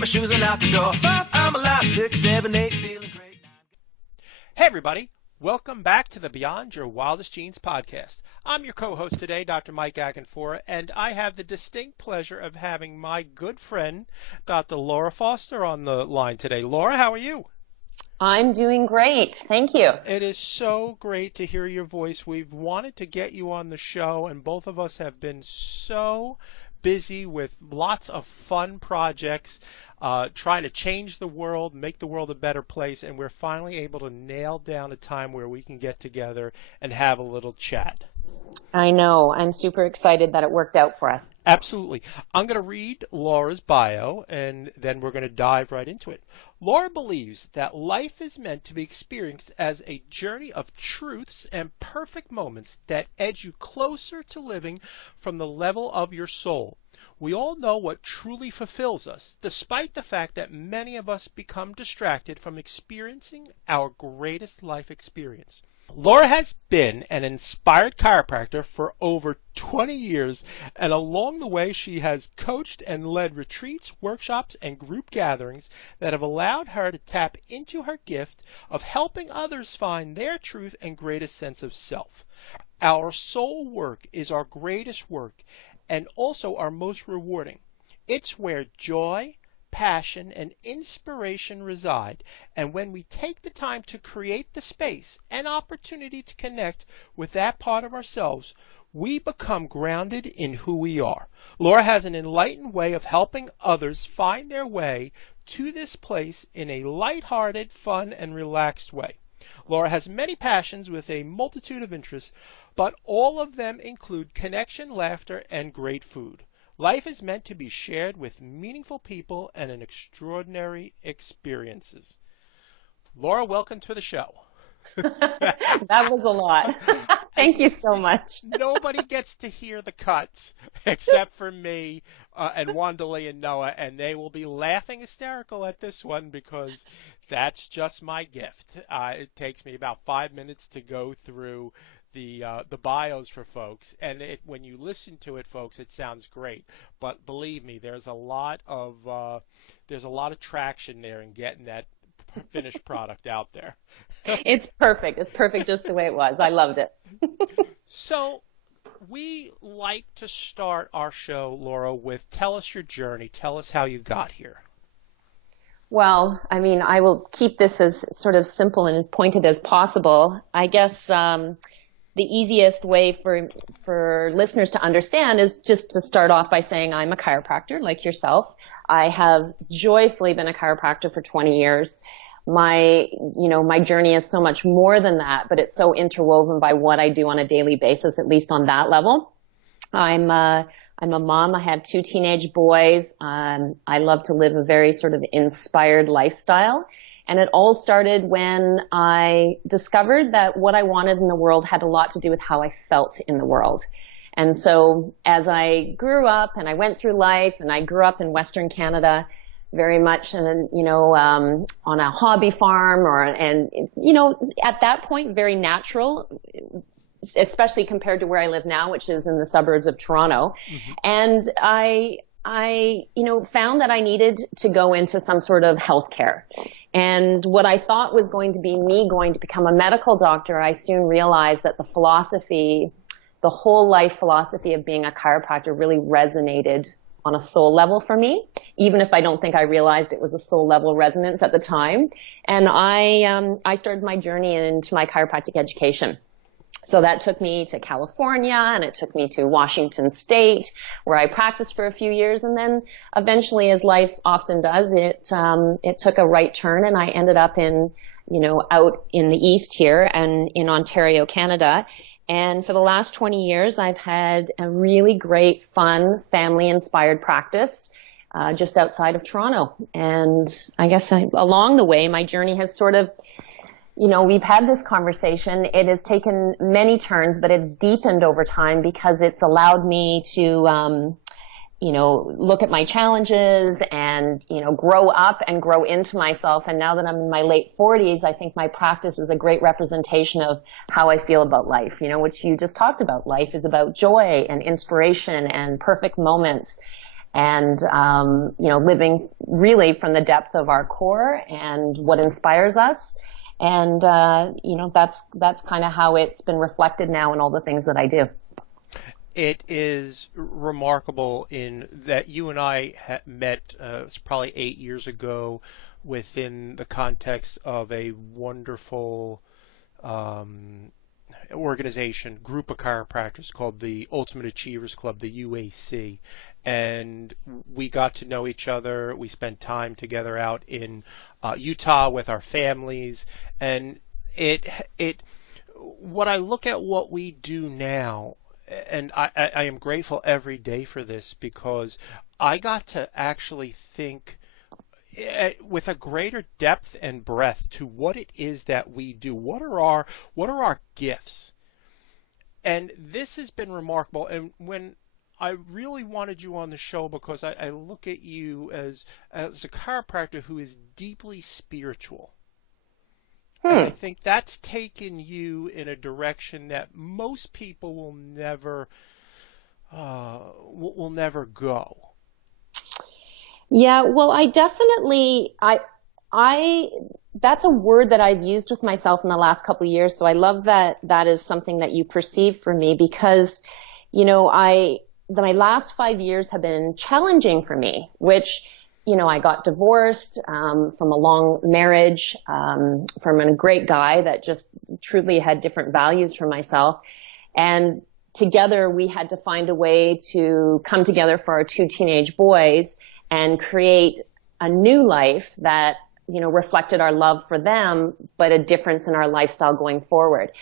my shoes and out the door. 5, I'm alive. 6, 7, 8, feeling great. Hey everybody, welcome back to the Beyond Your Wildest Genes podcast. I'm your co-host today, Dr. Mike Akinfora, and I have the distinct pleasure of having my good friend, Dr. Laura Foster, on the line today. Laura, how are you? I'm doing great. Thank you. It is so great to hear your voice. We've wanted to get you on the show, and both of us have been so busy with lots of fun projects, trying to change the world, make the world a better place, and we're finally able to nail down a time where we can get together and have a little chat. I know. I'm super excited that it worked out for us. Absolutely. I'm going to read Laura's bio, and then we're going to dive right into it. Laura believes that life is meant to be experienced as a journey of truths and perfect moments that edge you closer to living from the level of your soul. We all know what truly fulfills us, despite the fact that many of us become distracted from experiencing our greatest life experience. Laura has been an inspired chiropractor for over 20 years, and along the way she has coached and led retreats, workshops, and group gatherings that have allowed her to tap into her gift of helping others find their truth and greatest sense of self. Our soul work is our greatest work and also our most rewarding. It's where joy, passion, and inspiration reside, and when we take the time to create the space and opportunity to connect with that part of ourselves, we become grounded in who we are. Laura has an enlightened way of helping others find their way to this place in a lighthearted, fun, and relaxed way. Laura has many passions with a multitude of interests, but all of them include connection, laughter, and great food. Life is meant to be shared with meaningful people and in extraordinary experiences. Laura, welcome to the show. That was a lot. Thank you so much. Nobody gets to hear the cuts except for me and Wanderlei and Noah, and they will be laughing hysterical at this one because that's just my gift. It takes me about 5 minutes to go through the bios for folks, and when you listen to it, folks, it sounds great. But believe me, there's a lot of traction there in getting that finished product out there. It's perfect. It's perfect just the way it was. I loved it. So we like to start our show, Laura, with tell us your journey. Tell us how you got here. Well, I mean, I will keep this as sort of simple and pointed as possible. I guess the easiest way for listeners to understand is just to start off by saying I'm a chiropractor like yourself. I have joyfully been a chiropractor for 20 years. My journey is so much more than that, but it's so interwoven by what I do on a daily basis, at least on that level. I'm a mom. I have 2 teenage boys. I love to live a very sort of inspired lifestyle. And it all started when I discovered that what I wanted in the world had a lot to do with how I felt in the world. And so as I grew up and I went through life, and I grew up in Western Canada very much, and on a hobby farm, at that point, very natural, especially compared to where I live now, which is in the suburbs of Toronto. Mm-hmm. And I found that I needed to go into some sort of healthcare. And what I thought was going to be me going to become a medical doctor, I soon realized that the whole life philosophy of being a chiropractor really resonated on a soul level for me, even if I don't think I realized it was a soul level resonance at the time. And I started my journey into my chiropractic education. So that took me to California, and it took me to Washington State, where I practiced for a few years. And then eventually, as life often does, it took a right turn, and I ended up out in the East here and in Ontario, Canada. And for the last 20 years, I've had a really great, fun, family-inspired practice just outside of Toronto. And I guess along the way, my journey has sort of, we've had this conversation. It has taken many turns, but it's deepened over time because it's allowed me to, look at my challenges and, grow up and grow into myself. And now that I'm in my late 40s, I think my practice is a great representation of how I feel about life, which you just talked about. Life is about joy and inspiration and perfect moments. and, living really from the depth of our core and what inspires us. And, that's kind of how it's been reflected now in all the things that I do. It is remarkable in that you and I met it's probably 8 years ago within the context of a wonderful organization, group of chiropractors called the Ultimate Achievers Club, the UAC. And we got to know each other. We spent time together out in Utah with our families. And what I look at what we do now, and I am grateful every day for this, because I got to actually think with a greater depth and breadth to what it is that we do. What are our gifts? And this has been remarkable. And when I really wanted you on the show, because I look at you as a chiropractor who is deeply spiritual. And I think that's taken you in a direction that most people will never go. Yeah, well, I definitely, that's a word that I've used with myself in the last couple of years. So I love that that is something that you perceive from me, because, my last 5 years have been challenging for me, which, I got divorced, from a long marriage, from a great guy that just truly had different values for myself. And together we had to find a way to come together for our 2 teenage boys and create a new life that, reflected our love for them, but a difference in our lifestyle going forward.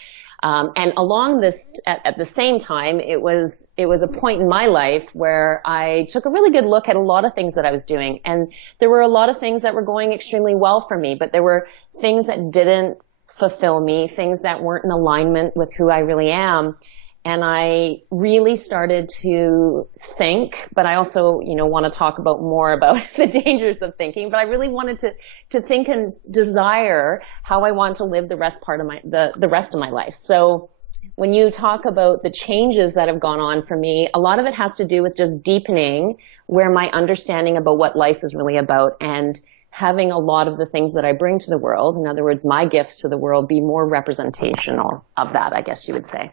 And along this, at the same time, it was a point in my life where I took a really good look at a lot of things that I was doing. And there were a lot of things that were going extremely well for me, but there were things that didn't fulfill me, things that weren't in alignment with who I really am. And I really started to think, but I also, want to talk about more about the dangers of thinking, but I really wanted to think and desire how I want to live the rest of my life. So when you talk about the changes that have gone on for me, a lot of it has to do with just deepening where my understanding about what life is really about, and having a lot of the things that I bring to the world, in other words, my gifts to the world, be more representational of that, I guess you would say.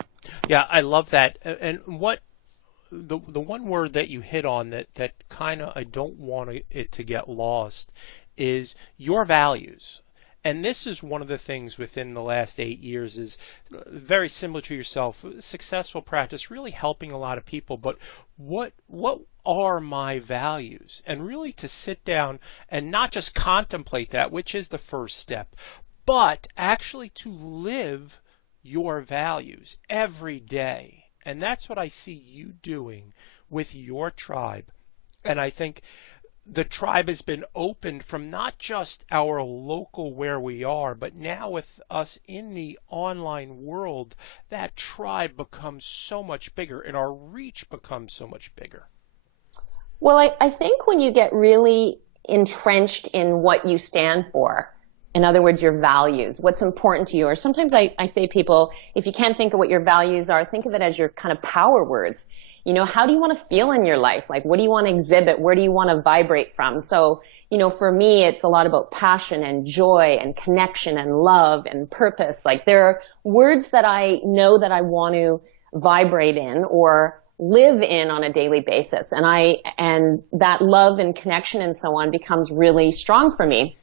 Yeah, I love that. And what the one word that you hit on that kind of I don't want it to get lost is your values. And this is one of the things within the last 8 years is very similar to yourself, successful practice, really helping a lot of people. But what are my values? And really to sit down and not just contemplate that, which is the first step, but actually to live your values every day. And that's what I see you doing with your tribe. And I think the tribe has been opened from not just our local where we are, but now with us in the online world, that tribe becomes so much bigger and our reach becomes so much bigger. Well, I think when you get really entrenched in what you stand for, in other words, your values, what's important to you, or sometimes I say to people, if you can't think of what your values are, think of it as your kind of power words. How do you want to feel in your life? Like, what do you want to exhibit? Where do you want to vibrate from? So, for me, it's a lot about passion and joy and connection and love and purpose. Like, there are words that I know that I want to vibrate in or live in on a daily basis. And that love and connection and so on becomes really strong for me.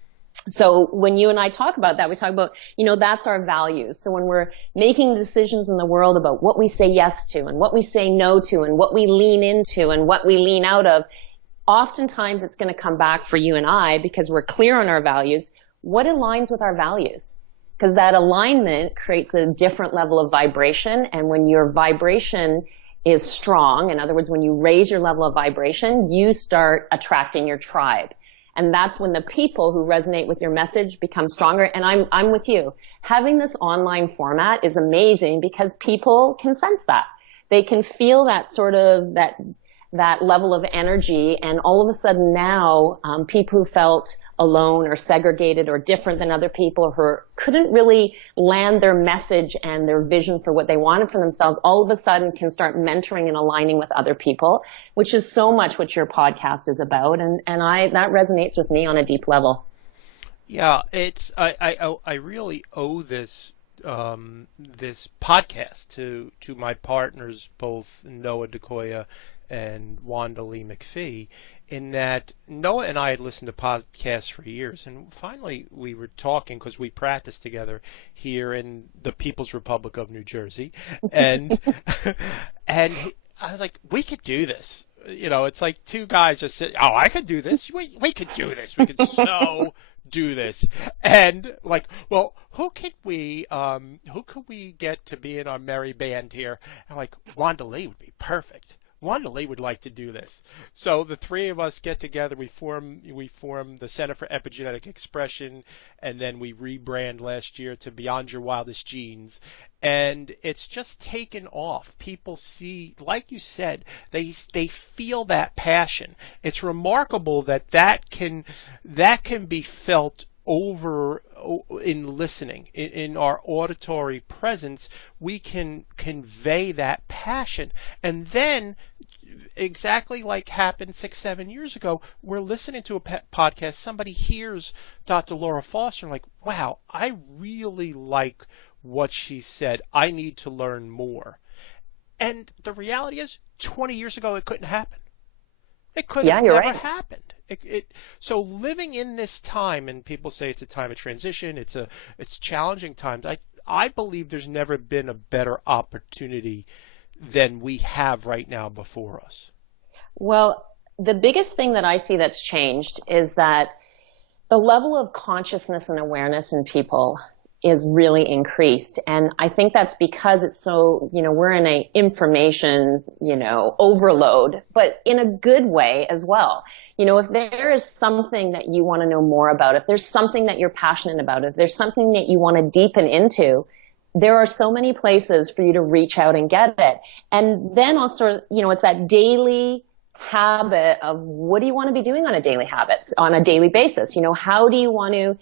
So when you and I talk about that, we talk about, that's our values. So when we're making decisions in the world about what we say yes to and what we say no to and what we lean into and what we lean out of, oftentimes it's going to come back for you and I, because we're clear on our values, what aligns with our values? Because that alignment creates a different level of vibration. And when your vibration is strong, in other words, when you raise your level of vibration, you start attracting your tribe. And that's when the people who resonate with your message become stronger. And I'm with you. Having this online format is amazing because people can sense that. They can feel that sort of, that that level of energy. And all of a sudden now, people who felt alone or segregated or different than other people who couldn't really land their message and their vision for what they wanted for themselves, all of a sudden can start mentoring and aligning with other people, which is so much what your podcast is about. And that resonates with me on a deep level. Yeah, I really owe this this podcast to my partners, both Noah DeCoya and Wanda Lee McPhee, in that Noah and I had listened to podcasts for years, and finally we were talking because we practiced together here in the People's Republic of New Jersey, and and I was like, we could do this. You know, it's like two guys just sit. Oh, I could do this. We could do this. We could so do this. And like, well, who could we get to be in our merry band here? And like, Wanda Lee would be perfect. Wanda Lee would like to do this. So the three of us get together, we form the Center for Epigenetic Expression, and then we rebrand last year to Beyond Your Wildest Genes. And it's just taken off. People see, like you said, they feel that passion. It's remarkable that can be felt over in listening, in our auditory presence. We can convey that passion, and then exactly like happened 6-7 years ago, we're listening to a podcast, somebody hears Dr. Laura Foster and like, wow, I really like what she said. I need to learn more. And the reality is 20 years ago it couldn't happen. It could have never happened. So living in this time, and people say it's a time of transition, it's challenging times. I believe there's never been a better opportunity than we have right now before us. Well, the biggest thing that I see that's changed is that the level of consciousness and awareness in people is really increased. And I think that's because it's so, we're in a information, overload, but in a good way as well. If there is something that you want to know more about, if there's something that you're passionate about, if there's something that you want to deepen into, there are so many places for you to reach out and get it. And then also, it's that daily habit of what do you want to be doing on a daily basis? How do you want to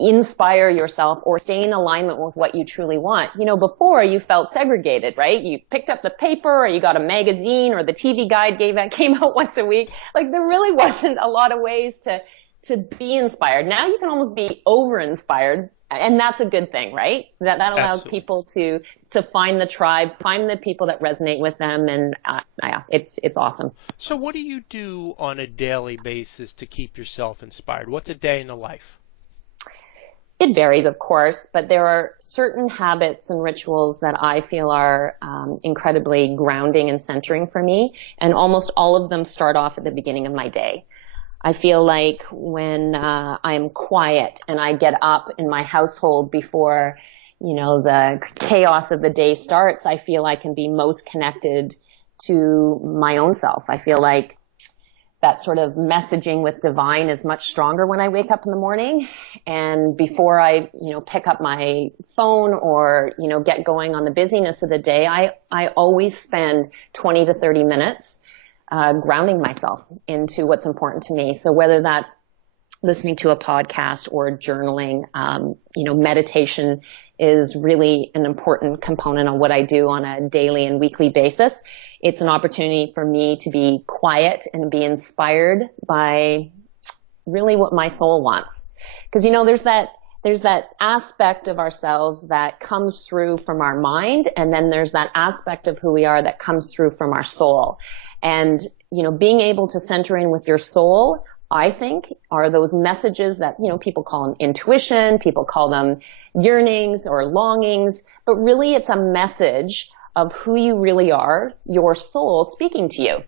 inspire yourself or stay in alignment with what you truly want? Before you felt segregated, right? You picked up the paper or you got a magazine or the TV guide came out once a week. Like there really wasn't a lot of ways to be inspired. Now you can almost be over-inspired, and that's a good thing, right? That allows Absolutely. people to find the tribe, find the people that resonate with them, and it's awesome. So what do you do on a daily basis to keep yourself inspired? What's a day in the life? It varies, of course, but there are certain habits and rituals that I feel are incredibly grounding and centering for me, and almost all of them start off at the beginning of my day. I feel like when I'm quiet and I get up in my household before, the chaos of the day starts, I feel I can be most connected to my own self. I feel like that sort of messaging with divine is much stronger when I wake up in the morning. And before I, pick up my phone or, get going on the busyness of the day, I always spend 20 to 30 minutes grounding myself into what's important to me. So whether that's listening to a podcast or journaling, meditation is really an important component of what I do on a daily and weekly basis. It's an opportunity for me to be quiet and be inspired by really what my soul wants. Because, there's that aspect of ourselves that comes through from our mind, and then there's that aspect of who we are that comes through from our soul. And, being able to center in with your soul, I think, are those messages that, people call them intuition, people call them yearnings or longings, but really it's a message of who you really are, your soul speaking to you.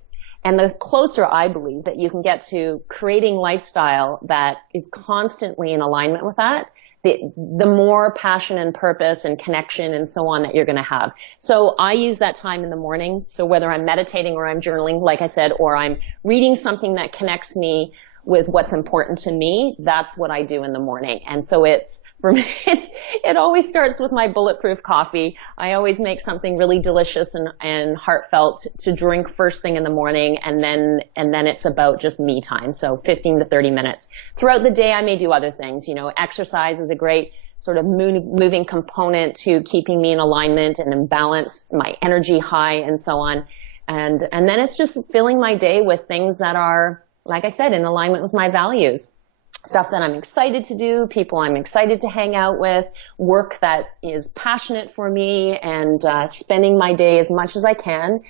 And the closer I believe that you can get to creating lifestyle that is constantly in alignment with that, the more passion and purpose and connection and so on that you're going to have. So I use that time in the morning. So whether I'm meditating or I'm journaling, like I said, or I'm reading something that connects me with what's important to me, that's what I do in the morning. And so for me, It always starts with my bulletproof coffee. I always make something really delicious and heartfelt to drink first thing in the morning, and then it's about just me time. So 15 to 30 minutes. Throughout the day, I may do other things. Exercise is a great sort of moving component to keeping me in alignment and in balance, my energy high, and so on. And then it's just filling my day with things that are, like I said, in alignment with my values. Stuff that I'm excited to do, people I'm excited to hang out with, work that is passionate for me, and spending my day as much as I can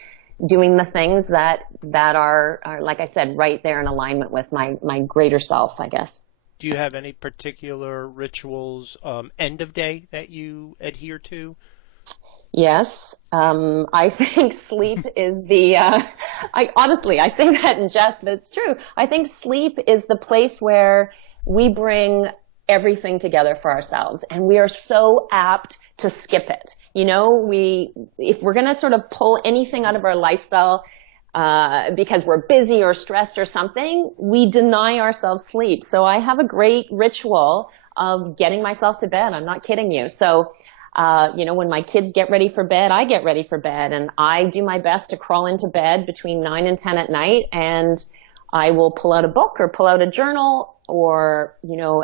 doing the things that are, like I said, right there in alignment with my greater self, I guess. Do you have any particular rituals, end of day, that you adhere to? Yes. I think sleep is I say that in jest, but it's true. I think sleep is the place where we bring everything together for ourselves, and we are so apt to skip it. If we're going to sort of pull anything out of our lifestyle, because we're busy or stressed or something, we deny ourselves sleep. So I have a great ritual of getting myself to bed. I'm not kidding you. So, when my kids get ready for bed, I get ready for bed, and I do my best to crawl into bed between 9 and 10 at night, and I will pull out a book or pull out a journal, or,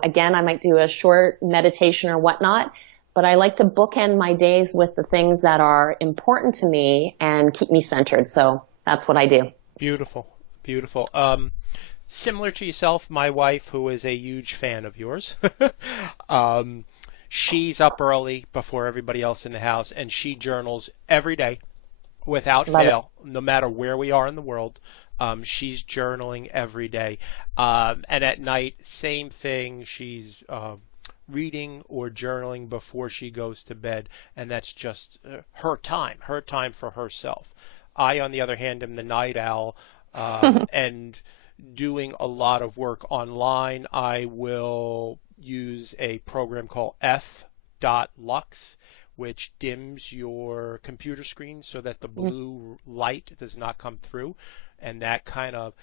again, I might do a short meditation or whatnot, but I like to bookend my days with the things that are important to me and keep me centered. So that's what I do. Beautiful, beautiful. Similar to yourself, my wife, who is a huge fan of yours, she's up early before everybody else in the house, and she journals every day without fail, no matter where we are in the world. She's journaling every day. And at night, same thing. She's reading or journaling before she goes to bed, and that's just her time for herself. I, on the other hand, am the night owl, and doing a lot of work online. I will use a program called f.lux, which dims your computer screen so that the blue light does not come through, and that kind of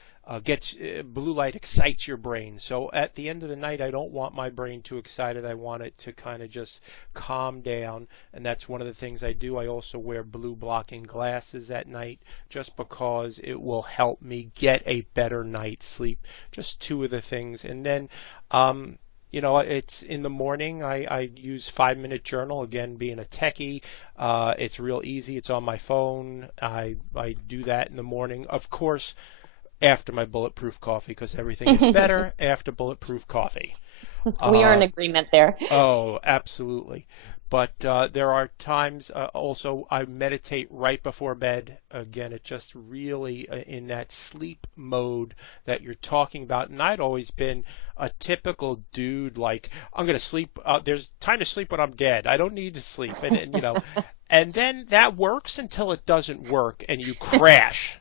gets blue light excites your brain. So at the end of the night, I don't want my brain too excited. I want it to kind of just calm down, and that's one of the things I do. I also wear blue blocking glasses at night just because it will help me get a better night's sleep. Just two of the things. And then it's in the morning, I use 5-minute journal, again, being a techie. It's real easy. It's on my phone. I do that in the morning. Of course, after my bulletproof coffee, because everything is better after bulletproof coffee. We are in agreement there. Oh, absolutely. But there are times also I meditate right before bed. Again, it just really in that sleep mode that you're talking about. And I'd always been a typical dude, like, I'm going to sleep. There's time to sleep when I'm dead. I don't need to sleep. And and then that works until it doesn't work and you crash.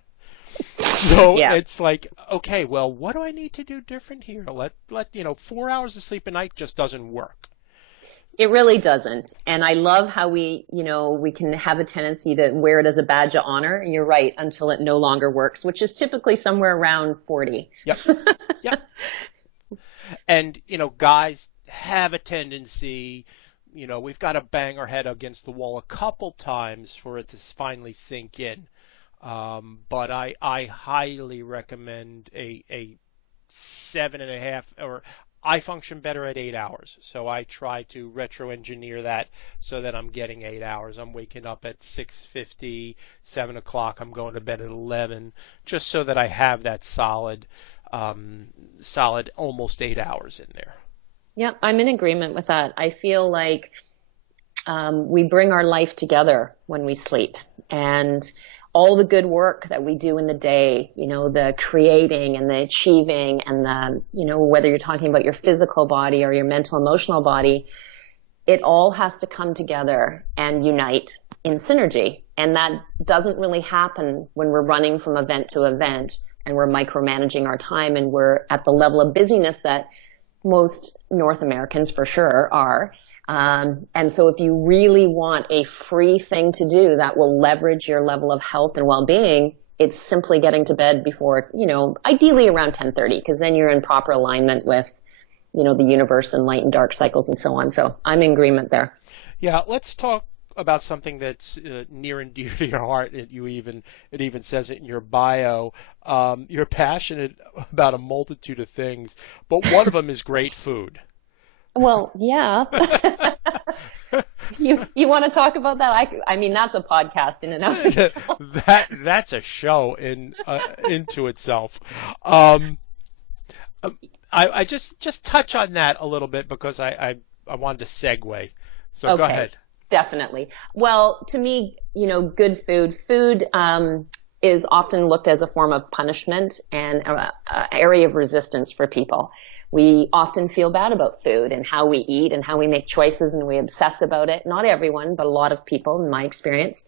So It's like, okay, well, what do I need to do different here? Let 4 hours of sleep a night just doesn't work. It really doesn't. And I love how we can have a tendency to wear it as a badge of honor. You're right, until it no longer works, which is typically somewhere around 40. Yep. Yep. And, guys have a tendency, we've got to bang our head against the wall a couple times for it to finally sink in. But I highly recommend a 7.5, or I function better at 8 hours. So I try to retro-engineer that so that I'm getting 8 hours. I'm waking up at 6:50, 7 o'clock. I'm going to bed at 11, just so that I have that solid almost 8 hours in there. Yeah, I'm in agreement with that. I feel like we bring our life together when we sleep, and all the good work that we do in the day, the creating and the achieving and the, whether you're talking about your physical body or your mental, emotional body, it all has to come together and unite in synergy. And that doesn't really happen when we're running from event to event and we're micromanaging our time and we're at the level of busyness that most North Americans for sure are. And so if you really want a free thing to do that will leverage your level of health and well-being, it's simply getting to bed before, ideally around 10:30, because then you're in proper alignment with the universe and light and dark cycles and so on. So I'm in agreement there. Yeah, let's talk about something that's near and dear to your heart. It even says it in your bio. You're passionate about a multitude of things, but one of them is great food. Well, yeah. You want to talk about that? I mean, that's a podcast in and of itself. That's a show into itself. I just touch on that a little bit because I wanted to segue. So Okay. Go ahead. Definitely. Well, to me, good food is often looked as a form of punishment and an area of resistance for people. We often feel bad about food and how we eat and how we make choices, and we obsess about it. Not everyone, but a lot of people in my experience.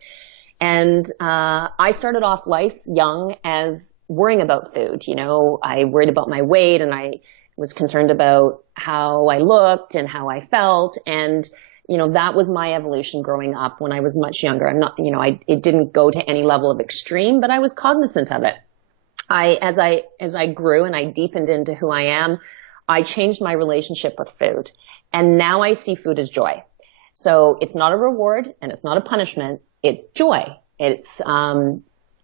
And I started off life young as worrying about food. I worried about my weight, and I was concerned about how I looked and how I felt. And that was my evolution growing up when I was much younger. I'm not, it didn't go to any level of extreme, but I was cognizant of it. As I grew and I deepened into who I am, I changed my relationship with food. And now I see food as joy. So it's not a reward and it's not a punishment. It's joy. It's,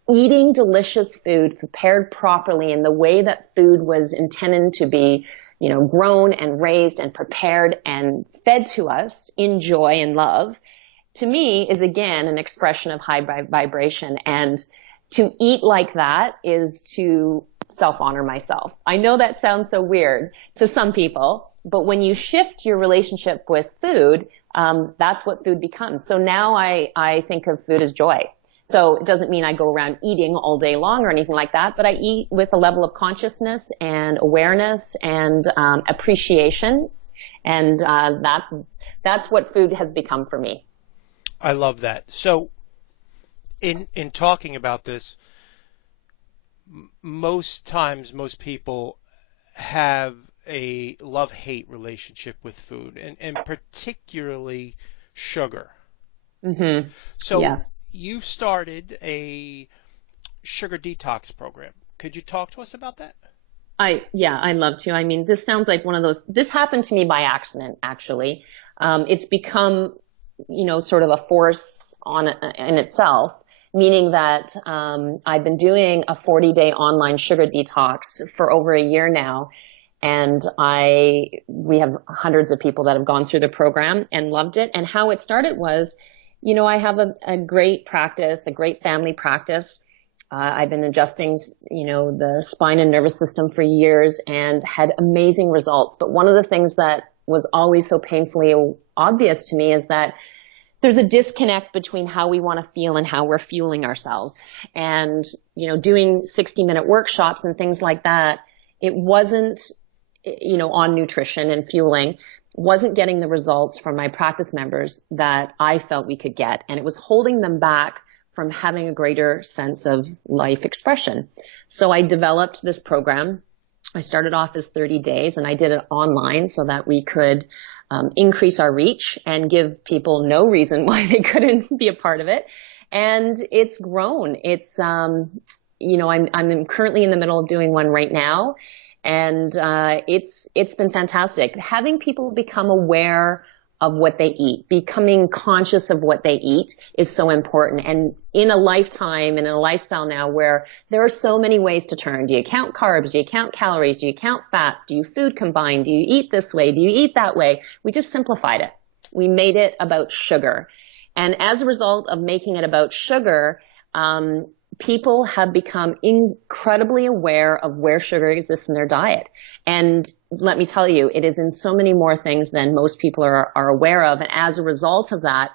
eating delicious food prepared properly in the way that food was intended to be, grown and raised and prepared and fed to us in joy and love, to me is again an expression of high vibration. And to eat like that is to self-honor myself. I know that sounds so weird to some people, but when you shift your relationship with food, that's what food becomes. So now I think of food as joy. So it doesn't mean I go around eating all day long or anything like that, but I eat with a level of consciousness and awareness and appreciation. And that's what food has become for me. I love that. So in talking about this, most times most people have a love-hate relationship with food, and particularly sugar. Mm-hmm. So yes. You've started a sugar detox program. Could you talk to us about that? I'd love to. I mean, this sounds like one of those, this happened to me by accident, actually. It's become, sort of a force in itself, meaning that, I've been doing a 40-day online sugar detox for over a year now. And we have hundreds of people that have gone through the program and loved it. And how it started was, I have a great practice, a great family practice. I've been adjusting, the spine and nervous system for years and had amazing results. But one of the things that was always so painfully obvious to me is that there's a disconnect between how we want to feel and how we're fueling ourselves. And, doing 60-minute workshops and things like that, it wasn't, on nutrition and fueling, wasn't getting the results from my practice members that I felt we could get. And it was holding them back from having a greater sense of life expression. So I developed this program. I started off as 30 days and I did it online so that we could increase our reach and give people no reason why they couldn't be a part of it. And it's grown. It's, I'm currently in the middle of doing one right now. And it's been fantastic. Having people become aware of what they eat, becoming conscious of what they eat is so important. And in a lifetime and in a lifestyle now where there are so many ways to turn. Do you count carbs? Do you count calories? Do you count fats? Do you food combine? Do you eat this way? Do you eat that way? We just simplified it. We made it about sugar. And as a result of making it about sugar, people have become incredibly aware of where sugar exists in their diet. And let me tell you, it is in so many more things than most people are aware of. And as a result of that,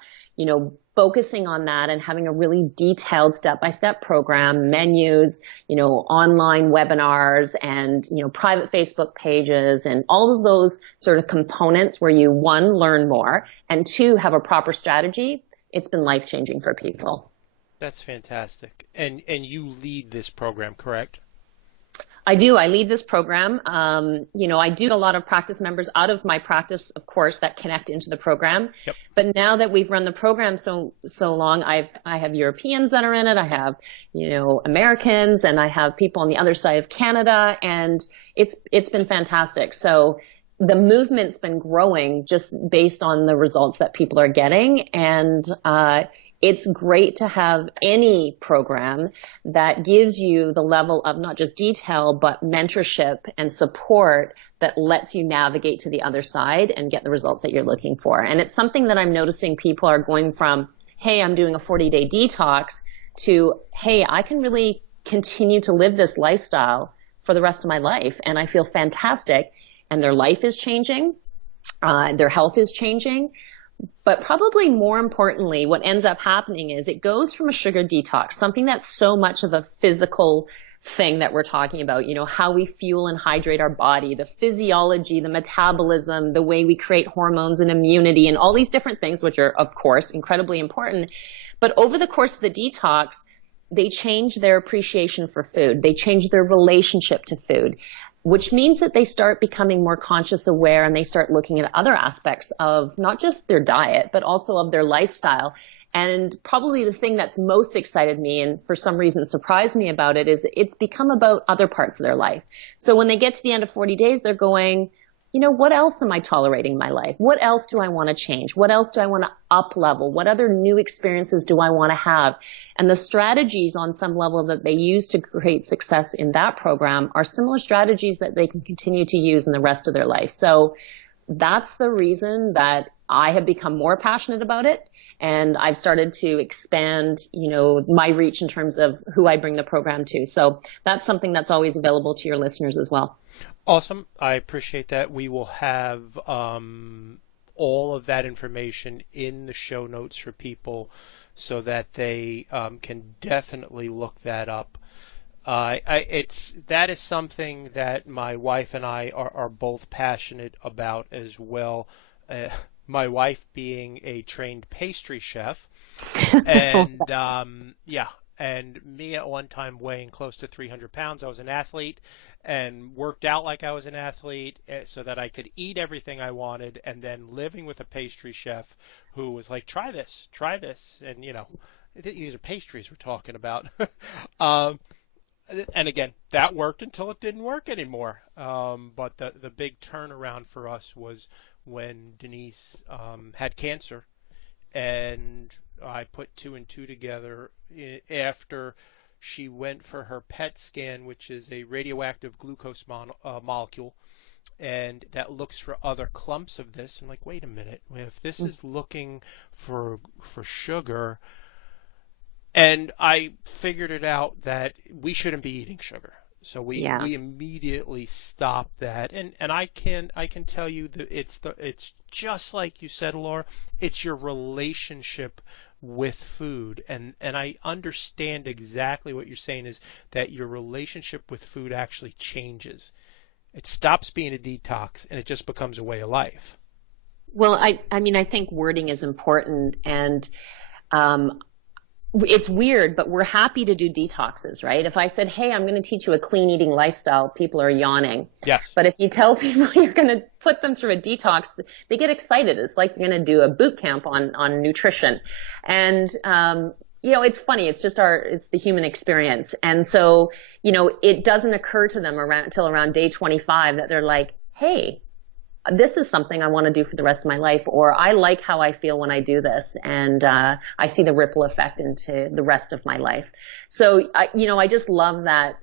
focusing on that and having a really detailed step-by-step program, menus, online webinars and, private Facebook pages and all of those sort of components where you, one, learn more and two, have a proper strategy. It's been life-changing for people. That's fantastic. And you lead this program, correct? I do. I lead this program. I do a lot of practice members out of my practice, of course, that connect into the program. Yep. But now that we've run the program so long, I have Europeans that are in it. I have, Americans, and I have people on the other side of Canada, and it's been fantastic. So, the movement's been growing just based on the results that people are getting. And it's great to have any program that gives you the level of not just detail, but mentorship and support that lets you navigate to the other side and get the results that you're looking for. And it's something that I'm noticing people are going from, hey, I'm doing a 40-day detox, to, hey, I can really continue to live this lifestyle for the rest of my life. And I feel fantastic. And their life is changing. Their health is changing. But probably more importantly, what ends up happening is it goes from a sugar detox, something that's so much of a physical thing that we're talking about, you know, how we fuel and hydrate our body, the physiology, the metabolism, the way we create hormones and immunity and all these different things, which are, of course, incredibly important. But over the course of the detox, they change their appreciation for food. They change their relationship to food, which means that they start becoming more conscious aware, and they start looking at other aspects of not just their diet, but also of their lifestyle. And probably the thing that's most excited me, and for some reason surprised me about it, is it's become about other parts of their life. So when they get to the end of 40 days, they're going, you know, what else am I tolerating in my life? What else do I want to change? What else do I want to up level? What other new experiences do I want to have? And the strategies on some level that they use to create success in that program are similar strategies that they can continue to use in the rest of their life. So that's the reason that I have become more passionate about it. And I've started to expand, you know, my reach in terms of who I bring the program to. So that's something that's always available to your listeners as well. Awesome. I appreciate that. We will have all of that information in the show notes for people so that they can definitely look that up. That is something that my wife and I are both passionate about as well. My wife being a trained pastry chef, and and me at one time weighing close to 300 pounds. I was an athlete and worked out like I was an athlete so that I could eat everything I wanted, and then living with a pastry chef who was like, try this, and you know, these are pastries we're talking about. And again, that worked until it didn't work anymore. But the big turnaround for us was when Denise had cancer, and I put two and two together after she went for her PET scan, which is a radioactive glucose molecule, and that looks for other clumps of this. I'm like, wait a minute, if this is looking for sugar, and I figured it out that we shouldn't be eating sugar. So we immediately stopped that, and I can tell you that it's just like you said, Laura. It's your relationship with food, and I understand exactly what you're saying is that your relationship with food actually changes. It stops being a detox, and it just becomes a way of life. Well, I mean, I think wording is important, and it's weird, but we're happy to do detoxes, right? If I said, hey, I'm going to teach you a clean eating lifestyle, people are yawning. Yes. But if you tell people you're going to put them through a detox, they get excited. It's like you're going to do a boot camp on nutrition. And, you know, it's funny. It's just it's the human experience. And so, you know, it doesn't occur to them until around day 25 that they're like, hey, this is something I want to do for the rest of my life, or I like how I feel when I do this, and I see the ripple effect into the rest of my life. So, you know, I just love that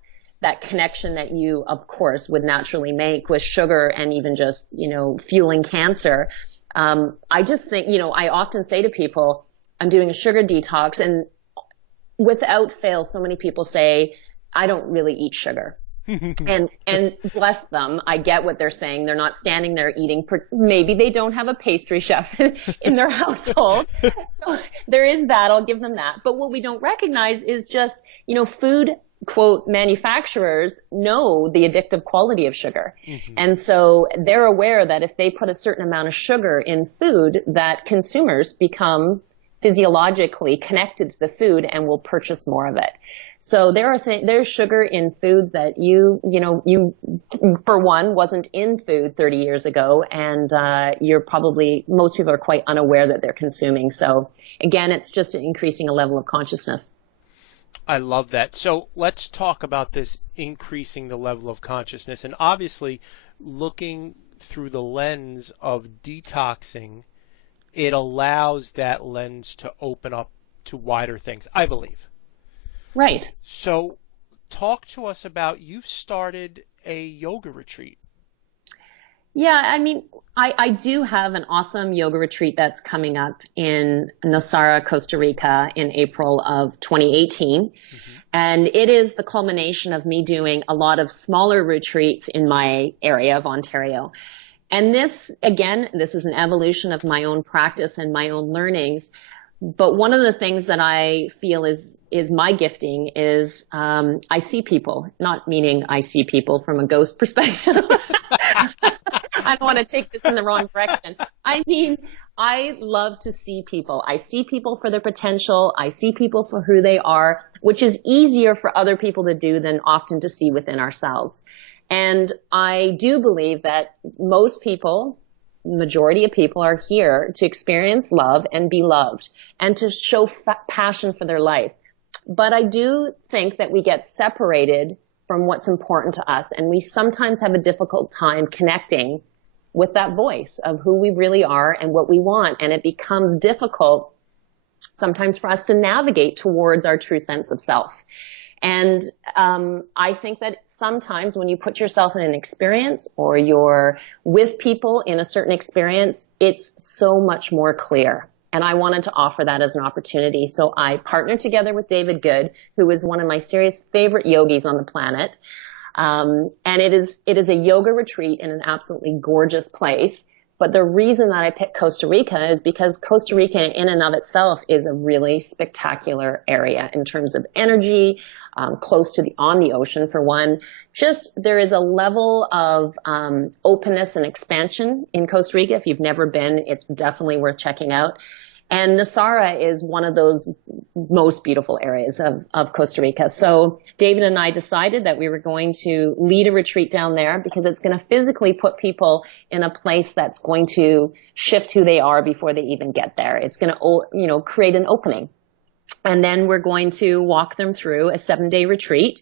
connection that you, of course, would naturally make with sugar and even just, you know, fueling cancer. I just think, you know, I often say to people, I'm doing a sugar detox, and without fail, so many people say, I don't really eat sugar. and bless them, I get what they're saying. They're not standing there eating. Maybe they don't have a pastry chef in their household. So there is that. I'll give them that. But what we don't recognize is just, you know, food, quote, manufacturers know the addictive quality of sugar. Mm-hmm. And so they're aware that if they put a certain amount of sugar in food, that consumers become physiologically connected to the food and will purchase more of it. So there's sugar in foods that you for one wasn't in food 30 years ago, and most people are quite unaware that they're consuming. So again, it's just increasing a level of consciousness. I love that. So let's talk about this increasing the level of consciousness, and obviously looking through the lens of detoxing, it allows that lens to open up to wider things, I believe. Right. So talk to us about, you've started a yoga retreat. Yeah, I mean, I do have an awesome yoga retreat that's coming up in Nosara, Costa Rica in April of 2018. And it is the culmination of me doing a lot of smaller retreats in my area of Ontario. And this, again, this is an evolution of my own practice and my own learnings. But one of the things that I feel is my gifting is I see people, not meaning I see people from a ghost perspective. I don't want to take this in the wrong direction. I mean, I love to see people. I see people for their potential. I see people for who they are, which is easier for other people to do than often to see within ourselves. And I do believe that most people, majority of people, are here to experience love and be loved and to show passion for their life. But I do think that we get separated from what's important to us, and we sometimes have a difficult time connecting with that voice of who we really are and what we want. And it becomes difficult sometimes for us to navigate towards our true sense of self. And I think that sometimes when you put yourself in an experience or you're with people in a certain experience, it's so much more clear. And I wanted to offer that as an opportunity. So I partnered together with David Good, who is one of my serious favorite yogis on the planet. And it is a yoga retreat in an absolutely gorgeous place. But the reason that I picked Costa Rica is because Costa Rica in and of itself is a really spectacular area in terms of energy, close to on the ocean for one. Just there is a level of openness and expansion in Costa Rica. If you've never been, it's definitely worth checking out. And Nosara is one of those most beautiful areas of Costa Rica. So David and I decided that we were going to lead a retreat down there because it's going to physically put people in a place that's going to shift who they are before they even get there. It's going to, create an opening. And then we're going to walk them through a 7-day retreat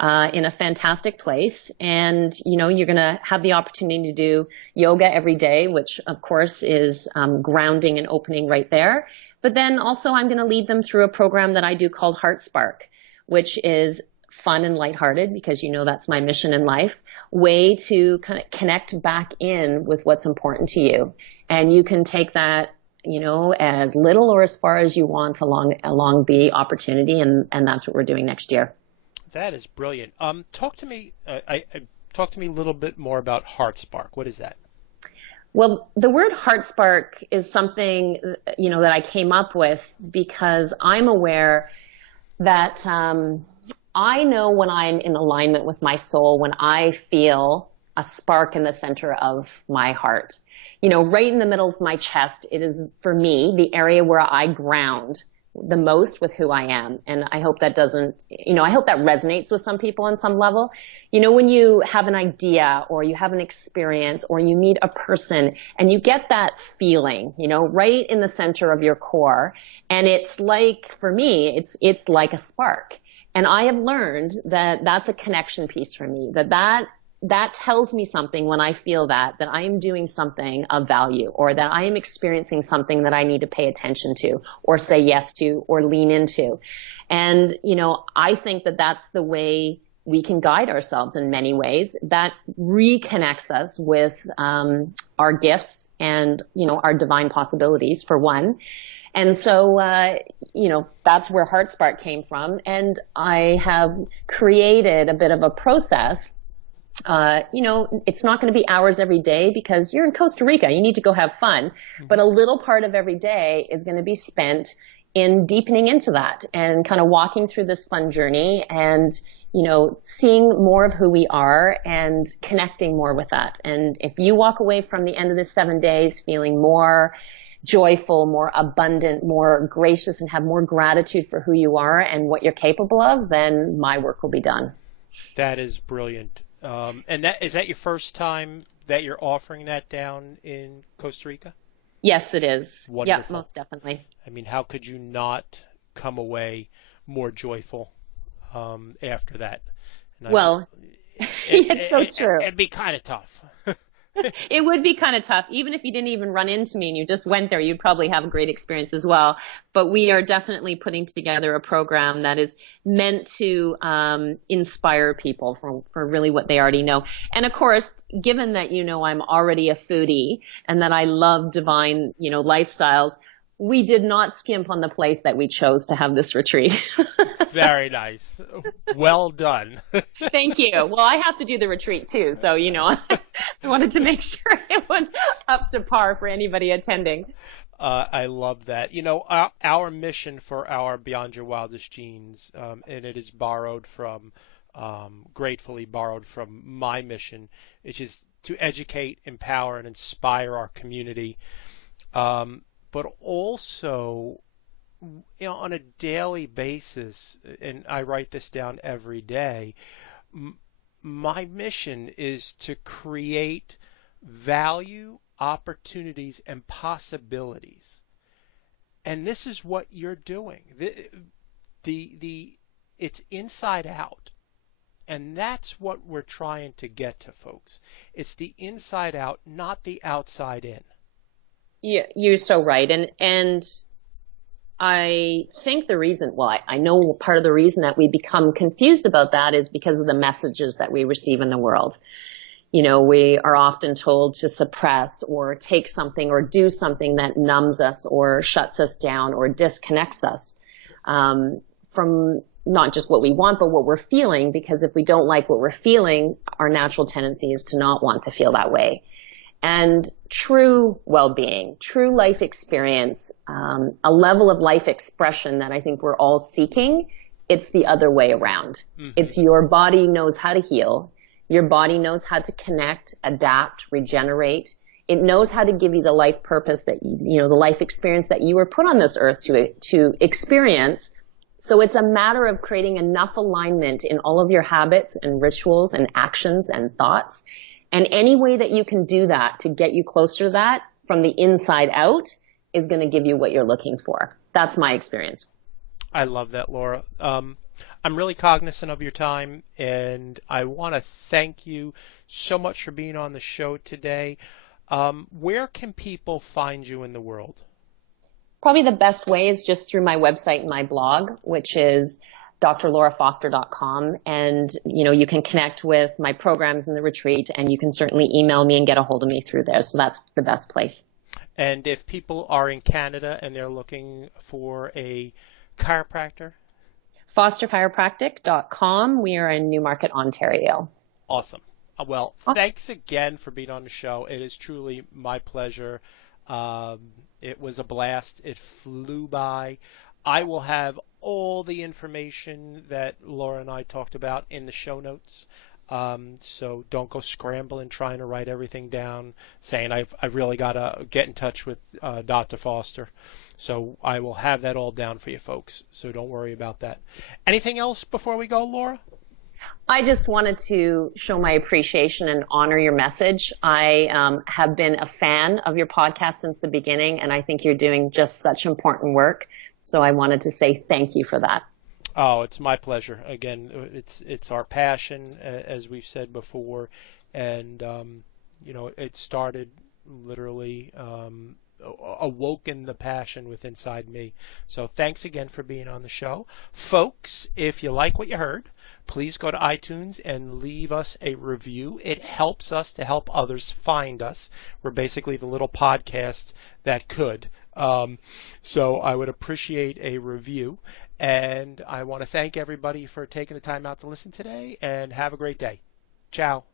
in a fantastic place. And, you're going to have the opportunity to do yoga every day, which of course is grounding and opening right there. But then also I'm going to lead them through a program that I do called Heart Spark, which is fun and lighthearted because that's my mission in life, way to kind of connect back in with what's important to you. And you can take that as little or as far as you want along the opportunity. And that's what we're doing next year. That is brilliant. Talk to me a little bit more about Heart Spark. What is that? Well, the word Heart Spark is something, that I came up with because I'm aware that I know when I'm in alignment with my soul, when I feel a spark in the center of my heart. Right in the middle of my chest, it is, for me, the area where I ground the most with who I am. And I hope that I hope that resonates with some people on some level. When you have an idea or you have an experience or you meet a person and you get that feeling, right in the center of your core. And it's like, for me, it's like a spark. And I have learned that that's a connection piece for me, that tells me something when I feel that I am doing something of value or that I am experiencing something that I need to pay attention to or say yes to or lean into. And, I think that that's the way we can guide ourselves in many ways. That reconnects us with our gifts and, our divine possibilities, for one. And so, that's where Heart Spark came from. And I have created a bit of a process. It's not going to be hours every day because you're in Costa Rica. You need to go have fun. But a little part of every day is going to be spent in deepening into that and kind of walking through this fun journey and, seeing more of who we are and connecting more with that. And if you walk away from the end of the 7 days feeling more joyful, more abundant, more gracious, and have more gratitude for who you are and what you're capable of, then my work will be done. That is brilliant. And is that your first time that you're offering that down in Costa Rica? Yes, it is. Wonderful. Yeah, most definitely. I mean, how could you not come away more joyful after that? Well, it's so true. It'd be kind of tough. It would be kind of tough. Even if you didn't even run into me and you just went there, you'd probably have a great experience as well. But we are definitely putting together a program that is meant to inspire people for really what they already know. And of course, given that, I'm already a foodie and that I love divine, lifestyles, we did not skimp on the place that we chose to have this retreat. Very nice. Well done. Thank you. Well, I have to do the retreat too. So, I wanted to make sure it was up to par for anybody attending. I love that. Our mission for our Beyond Your Wildest Dreams, and it is gratefully borrowed from my mission, which is to educate, empower, and inspire our community. But also, on a daily basis, and I write this down every day, my mission is to create value, opportunities, and possibilities. And this is what you're doing. It's inside out. And that's what we're trying to get to, folks. It's the inside out, not the outside in. Yeah, you're so right. And I think I know part of the reason that we become confused about that is because of the messages that we receive in the world. We are often told to suppress or take something or do something that numbs us or shuts us down or disconnects us from not just what we want, but what we're feeling. Because if we don't like what we're feeling, our natural tendency is to not want to feel that way. And true well-being, true life experience, a level of life expression that I think we're all seeking, it's the other way around. Mm-hmm. It's your body knows how to heal. Your body knows how to connect, adapt, regenerate. It knows how to give you the life purpose that, the life experience that you were put on this earth to experience. So it's a matter of creating enough alignment in all of your habits and rituals and actions and thoughts. And any way that you can do that to get you closer to that from the inside out is going to give you what you're looking for. That's my experience. I love that, Laura. I'm really cognizant of your time, and I want to thank you so much for being on the show today. Where can people find you in the world? Probably the best way is just through my website and my blog, which is drlaurafoster.com. And, you can connect with my programs in the retreat, and you can certainly email me and get a hold of me through there. So that's the best place. And if people are in Canada and they're looking for a chiropractor? fosterchiropractic.com. We are in Newmarket, Ontario. Awesome. Well, thanks again for being on the show. It is truly my pleasure. It was a blast. It flew by. I will have all the information that Laura and I talked about in the show notes. So don't go scrambling trying to write everything down, saying I've really got to get in touch with Dr. Foster. So I will have that all down for you folks. So don't worry about that. Anything else before we go, Laura? I just wanted to show my appreciation and honor your message. I have been a fan of your podcast since the beginning, and I think you're doing just such important work. So I wanted to say thank you for that. Oh, it's my pleasure. Again, it's our passion, as we've said before, and it started literally awoken the passion within inside me. So thanks again for being on the show, folks. If you like what you heard, please go to iTunes and leave us a review. It helps us to help others find us. We're basically the little podcast that could. So I would appreciate a review. And I want to thank everybody for taking the time out to listen today, and have a great day. Ciao.